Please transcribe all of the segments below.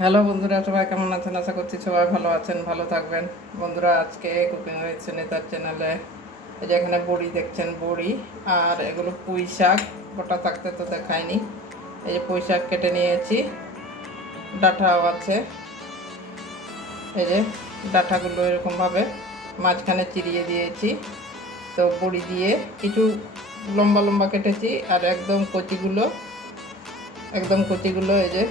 Hello বন্ধুরা, সবাই কেমন আছেন? আশা করছি সবাই ভালো আছেন, ভালো থাকবেন। বন্ধুরা, আজকে কুকিং হয়েছে নেতার চ্যানেলে এই যে এখানে বড়ি দেখছেন, বড়ি আর এগুলো পুঁই শাক, গোটা থাকতে তো দেখায়নি এই যে পুঁই শাক কেটে নিয়েছি, ডাঁটাও আছে। এই যে ডাঁটাগুলো এরকমভাবে মাঝখানে চিরিয়ে দিয়েছি। তো বড়ি দিয়ে কিছু লম্বা লম্বা কেটেছি আর একদম কচিগুলো একদম কচিগুলো এই যে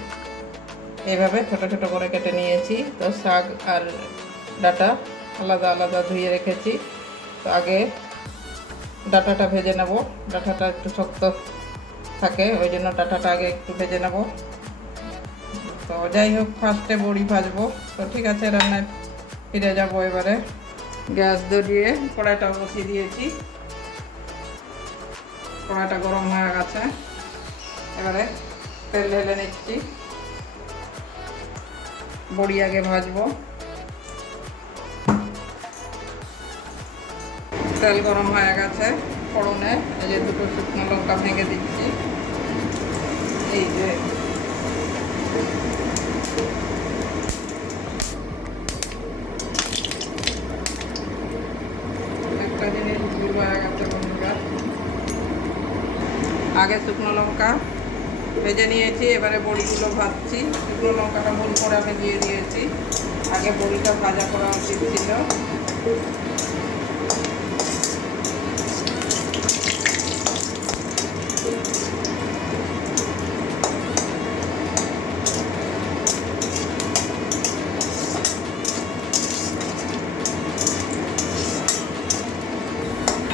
এইভাবে ছোট ছোট করে কেটে নিয়েছি। তো শাক আর ডাটা আলাদা আলাদা ধুয়ে রেখেছি। তো আগে ডাটাটা ভেজে নেব। ডাটাটা একটু শক্ত থাকে, ওই জন্য ডাটাটা আগে একটু ভেজে নেব। তো যাই হোক ফার্স্টে বড়ি ভাজবো। তো ঠিক আছে, রান্নায় ফিরে যাব এবারে। গ্যাস ধরিয়ে কড়াইটা বসিয়ে দিয়েছি। কড়াইটা গরম হয়ে গেছে। এবারে তেল ঢেলে নিচ্ছি। বড়ি আগে ভাজবো। তেল গরম হয়ে গেছে ফোড়নে। এই যে দুটো শুকনো লঙ্কা ভেঙে দিচ্ছি। এই যে। একটা জিনিস ভুল হয়ে আগে শুকনো লঙ্কা ভেজে নিয়েছি, এবারে বড়িগুলো ভাজছি। শুকনো লঙ্কাটা ভুল করে আমি দিয়ে দিয়েছি। আগে বড়িটা ভাজা করা উচিত ছিল।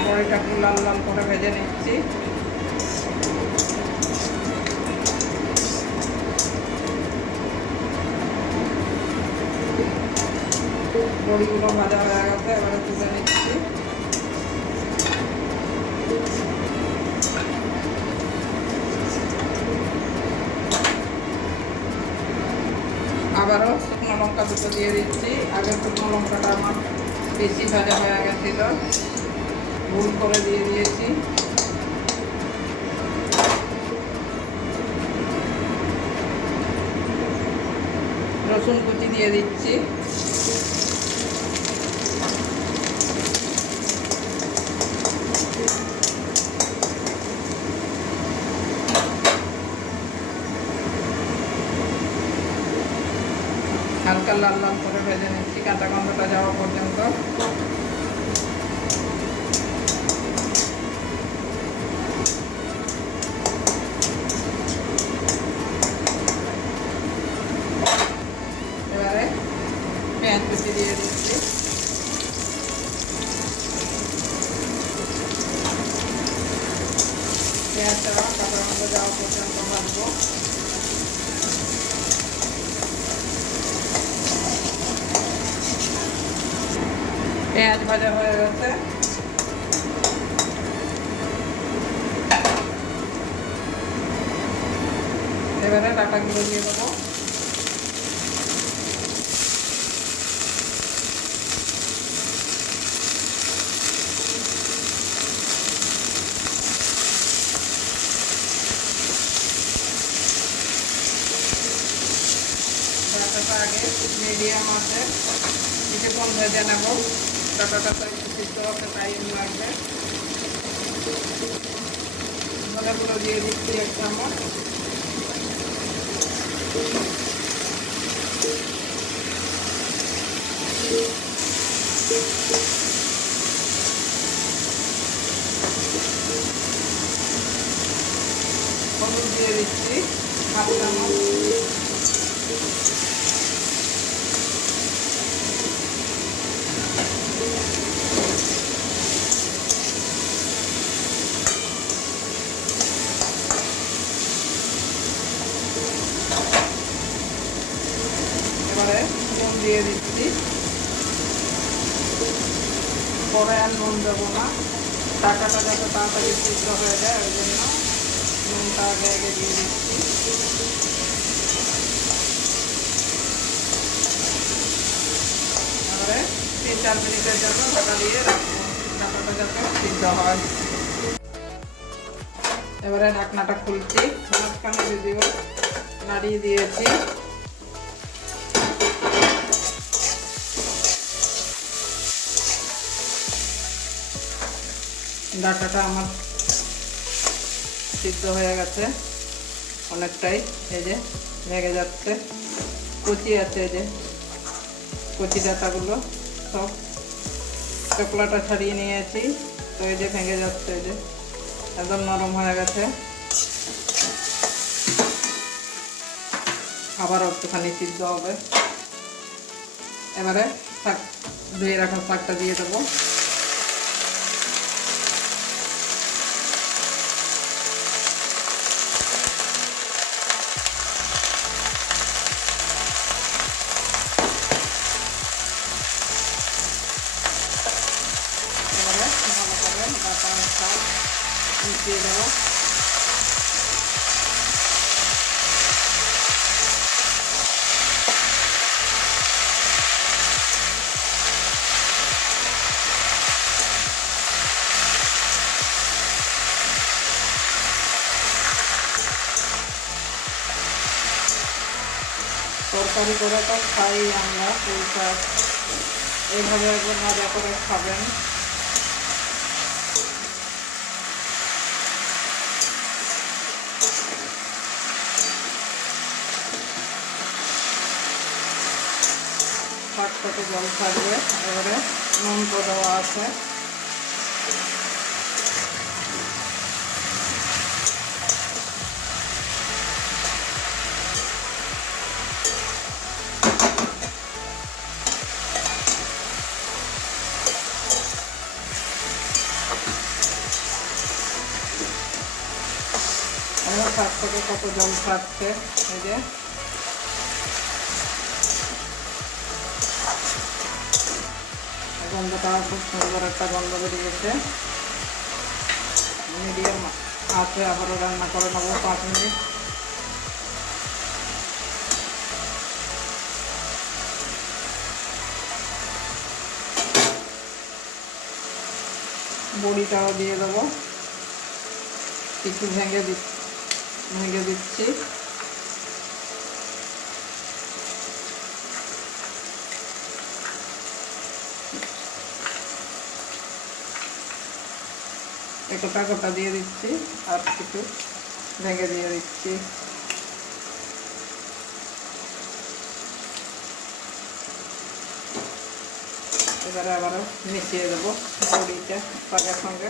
বড়িটা একটু লাল লাল করে ভেজে নিচ্ছি। বড়িগুলো ভাজা হয়ে গেছে এবারে তুলে নিচ্ছি আবারও শুকনো লঙ্কা দুটো দিয়ে দিচ্ছি। আগে শুকনো লঙ্কাটা আমার বেশি ভাজা হয়ে গেছিল। ভুল করে দিয়ে দিয়েছি। রসুন কুচি দিয়ে দিচ্ছি হালকা লাল লাল করে ভেজে নিচ্ছি কাঁচা গন্ধটা যাওয়া পর্যন্ত এবারে পেঁয়াজ কুচি দিয়ে দিচ্ছি পেঁয়াজটা কাঁচা গন্ধ যাওয়া পর্যন্ত ভাজবো পেঁয়াজ ভাজা হয়ে গেছে। এবারে ডাটাগুলো দিয়ে দেবো। আগে মিডিয়াম আছে। কিছুক্ষণ ভেজে নেব? ডাটাটা একটু সিদ্ধ হতে টাইম লাগবে ধনেগুলো দিয়ে দিচ্ছি এক চামচ হলুদ দিয়ে দিচ্ছি হাফ চামচ এবারে নুন দিয়ে দিচ্ছি। পরে আর নুন দেবো না। টাকাটা যাতে তাড়াতাড়ি সিদ্ধ হয়ে যায়, ওই জন্য নুনটা আগে আগে দিয়ে দিচ্ছি। এবারে তিন চার মিনিটের জন্য ঢাকা দিয়ে রাখব। ঢাকাটা যাতে সিদ্ধ হয়। এবারে ঢাকনাটা খুলছি। মাঝখানে যদিও নাড়িয়ে দিয়েছি। ডাটাটা আমার সিদ্ধ হয়ে গেছে অনেকটাই, এই যে ভেঙে যাচ্ছে। কচি আছে এই যে, কচি ডাটাগুলো সব। চকলাটা ছাড়িয়ে নিয়েছি, তো এই যে ভেঙে যাচ্ছে এই যে, একদম নরম হয়ে গেছে। আবার একটুখানি সিদ্ধ হবে। এবারে শাক, ধুয়ে রাখা শাকটা দিয়ে দেবো। তরকারি করে তো খাই আমরা ফুল শাক এইভাবে একবার মজা করে খাবেন। শাকটাতে জল থাকবে, এবারে নুন তো দেওয়া আছে। আমার শাক থেকে কত জল থাকছে এই যে। গন্ধটা খুব সুন্দর একটা গন্ধ বেরিয়েছে মিডিয়াম আছে আবারও রান্না করে নেব পাঁচ মিনিট। বড়িটাও দিয়ে দেবো। কিছু ভেঙে দি ভেঙে দিচ্ছি। গোটা দিয়ে দিচ্ছি, আর কিছু ভেঙে দিয়ে দিচ্ছি। এবারে আবারও মিশিয়ে দেবো বড়িটা শাকের সঙ্গে।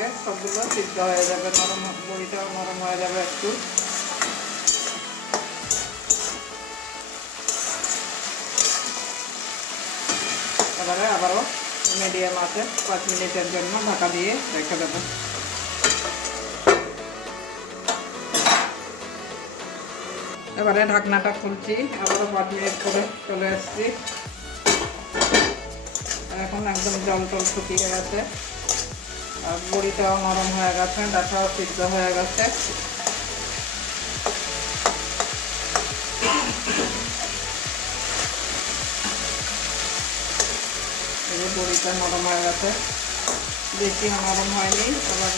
তাহলে সবগুলো সিদ্ধ হয়ে যাবে, নরম বড়িটাও নরম হয়ে যাবে একটু। এবারে আবারও মিডিয়াম আছে, পাঁচ মিনিটের জন্য ঢাকা দিয়ে রেখে দেবো। এবারে ঢাকনাটা খুলছি, আবারও পাঁচ মিনিট করে চলে এসছি এখন একদম জল টল শুকিয়ে গেছে। আর বড়িটাও নরম হয়ে গেছে, ডাটাও সিদ্ধ হয়ে গেছে। বড়িটা নরম হয়ে গেছে। বেশি নরম হয়নি, আবার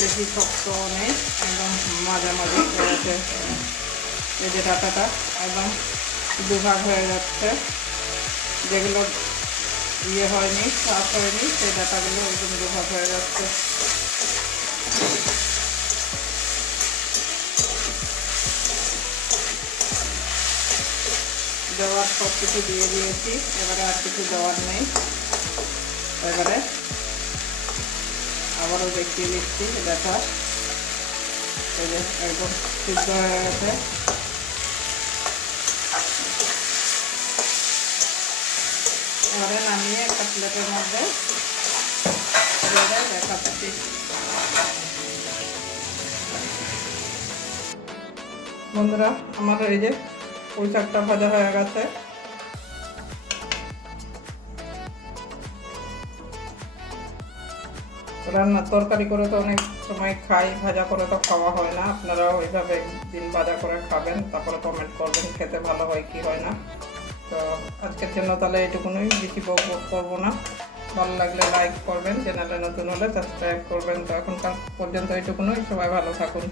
বেশি শক্ত নেই, একদম মাঝামাঝি গেছে। এই যে ডাটাটা একদম দুভাগ হয়ে যাচ্ছে। যেগুলো ইয়ে হয়নি সাফ হয়নি, সেই ডাটাগুলো একদম দুভাগ হয়ে যাচ্ছে। দেওয়ার সব কিছু দিয়ে দিয়েছি, এবারে আর কিছু দেওয়ার নেই। এবারে আবারও দেখিয়ে দিচ্ছি দেখা এই যে একদম সিদ্ধ হয়ে গেছে এবারে নামিয়ে একটা প্লেটের মধ্যে বন্ধুরা, আমার এই যে পুঁই শাকটা ভাজা হয়ে গেছে। রান্নার তরকারি করে তো অনেক সময় খাই, ভাজা করে তো খাওয়া হয় না। আপনারাও ওইভাবে দিন ভাজা করে খাবেন, তারপরে কমেন্ট করবেন, খেতে ভালো হয় কি হয় না। তো আজকের জন্য তাহলে এটুকুনই। বেশি করব না। ভালো লাগলে লাইক করবেন চ্যানেলে নতুন হলে সাবস্ক্রাইব করবেন। তো এখনকার পর্যন্ত এটুকুনই। সবাই ভালো থাকুন।